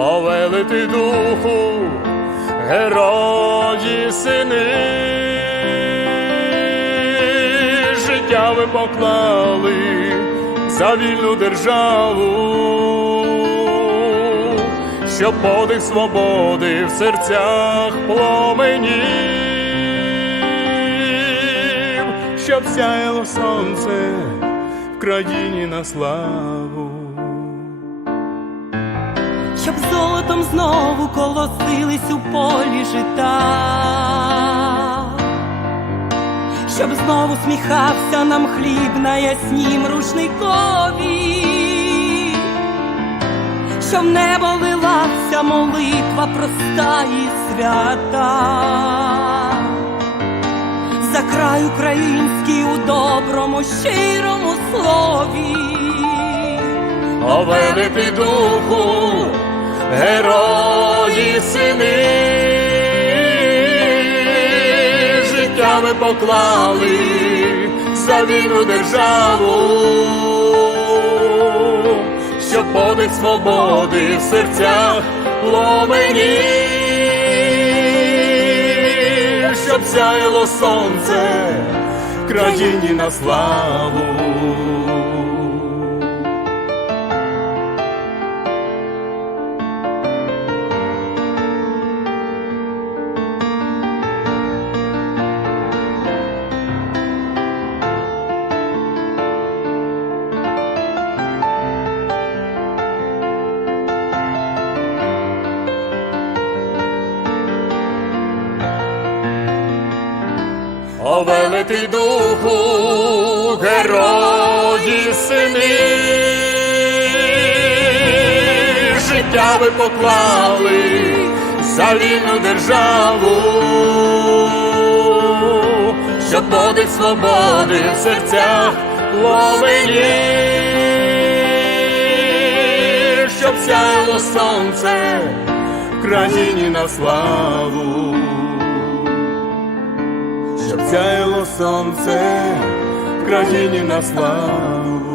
О, велити духу, герої сини, життя ви поклали за вільну державу, щоб подих свободи в серцях пламенів, щоб сяяло сонце в країні на славу. Щоб золотом знову колосились у полі жита, щоб знову сміхався нам хліб на яснім рушникові, щоб небо лилася молитва проста і свята. За край український у доброму, щирому слові. О, великий духу, герої сини, життя ви поклали за вільну державу, щоб подих свободи в серцях ломенів, щоб сяяло сонце країні на славу. О, духу, герої сини, життя ви поклали за вільну державу, щоб подих свободи в серцях ловені, щоб сяяло сонце в країні на славу щоб сяяло сонце в країні на славу.